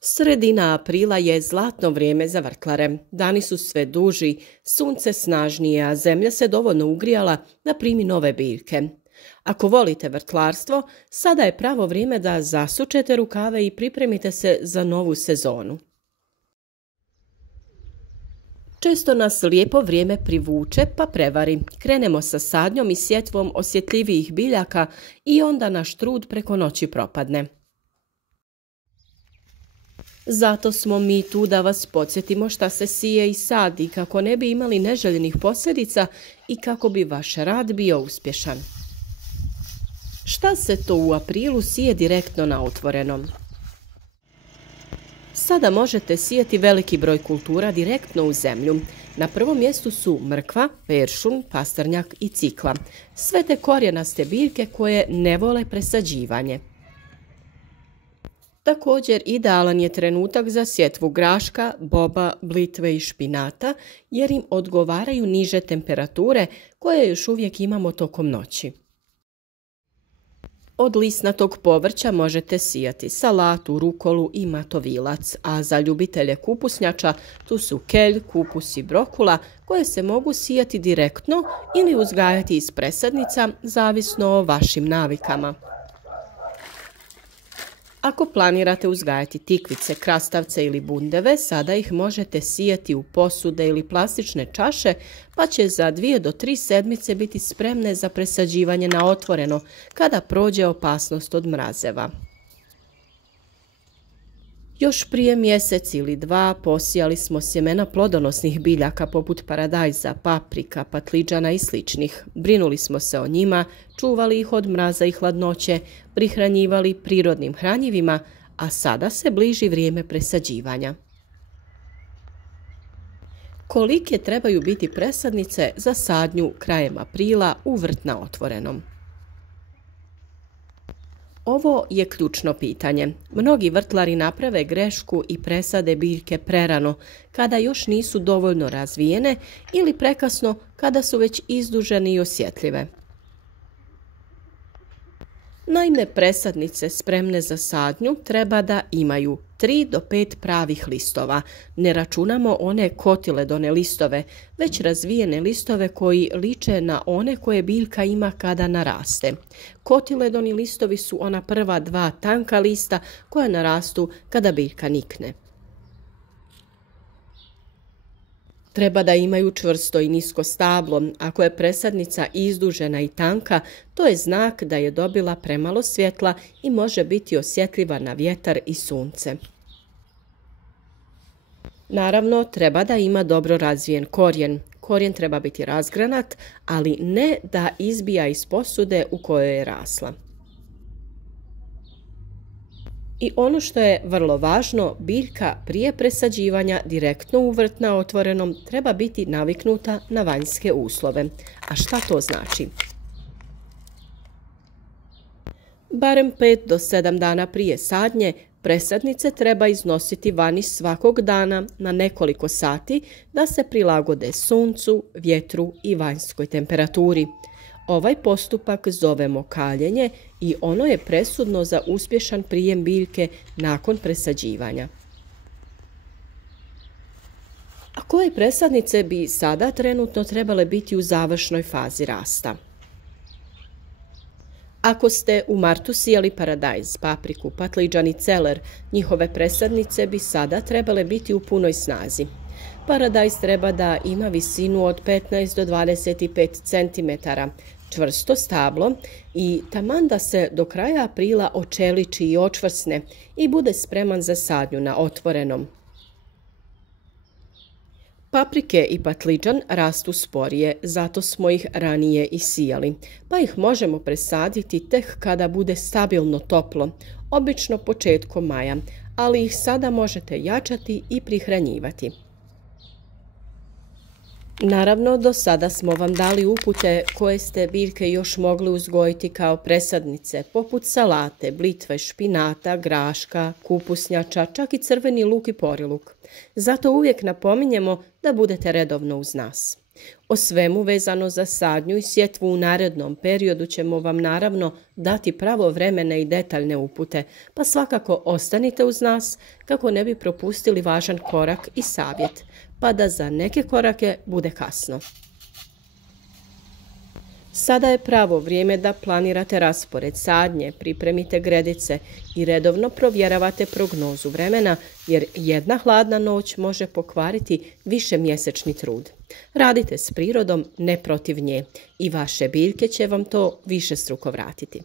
Sredina aprila je zlatno vrijeme za vrtlare. Dani su sve duži, sunce snažnije, a zemlja se dovoljno ugrijala da primi nove biljke. Ako volite vrtlarstvo, sada je pravo vrijeme da zasučete rukave i pripremite se za novu sezonu. Često nas lijepo vrijeme privuče pa prevari. Krenemo sa sadnjom i sjetvom osjetljivijih biljaka i onda naš trud preko noći propadne. Zato smo mi tu da vas podsjetimo šta se sije i sadi kako ne bi imali neželjenih posljedica i kako bi vaš rad bio uspješan. Šta se to u aprilu sije direktno na otvorenom? Sada možete sijati veliki broj kultura direktno u zemlju. Na prvom mjestu su mrkva, peršun, pastrnjak i cikla. Sve te korijenaste biljke koje ne vole presađivanje. Također idealan je trenutak za sjetvu graška, boba, blitve i špinata jer im odgovaraju niže temperature koje još uvijek imamo tokom noći. Od lisnatog povrća možete sijati salatu, rukolu i matovilac, a za ljubitelje kupusnjača tu su kelj, kupus i brokula koje se mogu sijati direktno ili uzgajati iz presadnica, zavisno o vašim navikama. Ako planirate uzgajati tikvice, krastavce ili bundeve, sada ih možete sijati u posude ili plastične čaše, pa će za 2 do 3 sedmice biti spremne za presađivanje na otvoreno, kada prođe opasnost od mrazeva. Još prije mjesec ili 2 posijali smo sjemena plodonosnih biljaka poput paradajza, paprika, patliđana i sličnih. Brinuli smo se o njima, čuvali ih od mraza i hladnoće, prihranjivali prirodnim hranjivima, a sada se bliži vrijeme presađivanja. Kolike trebaju biti presadnice za sadnju krajem aprila u vrt na otvorenom? Ovo je ključno pitanje. Mnogi vrtlari naprave grešku i presade biljke prerano, kada još nisu dovoljno razvijene ili prekasno kada su već izdužene i osjetljive. Naime, presadnice spremne za sadnju treba da imaju 3 do 5 pravih listova. Ne računamo one kotiledone listove, već razvijene listove koji liče na one koje biljka ima kada naraste. Kotiledoni listovi su ona prva 2 tanka lista koja narastu kada biljka nikne. Treba da imaju čvrsto i nisko stablo. Ako je presadnica izdužena i tanka, to je znak da je dobila premalo svjetla i može biti osjetljiva na vjetar i sunce. Naravno, treba da ima dobro razvijen korijen. Korijen treba biti razgranat, ali ne da izbija iz posude u kojoj je rasla. I ono što je vrlo važno, biljka prije presađivanja direktno u vrt na otvorenom treba biti naviknuta na vanjske uslove. A šta to znači? Barem 5 do 7 dana prije sadnje presadnice treba iznositi vani svakog dana na nekoliko sati da se prilagode suncu, vjetru i vanjskoj temperaturi. Ovaj postupak zovemo kaljenje i ono je presudno za uspješan prijem biljke nakon presađivanja. A koje presadnice bi sada trenutno trebale biti u završnoj fazi rasta? Ako ste u martu sijali paradajz, papriku, patliđan i celer, njihove presadnice bi sada trebale biti u punoj snazi. Paradajz treba da ima visinu od 15 do 25 cm, čvrsto stablo i taman da se do kraja aprila očeliči i očvrsne i bude spreman za sadnju na otvorenom. Paprike i patliđan rastu sporije, zato smo ih ranije i sijali, pa ih možemo presaditi tek kada bude stabilno toplo, obično početkom maja, ali ih sada možete jačati i prihranjivati. Naravno, do sada smo vam dali upute koje ste biljke još mogli uzgojiti kao presadnice, poput salate, blitve, špinata, graška, kupusnjača, čak i crveni luk i poriluk. Zato uvijek napominjemo da budete redovno uz nas. O svemu vezano za sadnju i sjetvu u narednom periodu ćemo vam naravno dati pravovremene i detaljne upute, pa svakako ostanite uz nas kako ne bi propustili važan korak i savjet, pa da za neke korake bude kasno. Sada je pravo vrijeme da planirate raspored sadnje, pripremite gredice i redovno provjeravate prognozu vremena, jer jedna hladna noć može pokvariti višemjesečni trud. Radite s prirodom, ne protiv nje, i vaše biljke će vam to višestruko vratiti.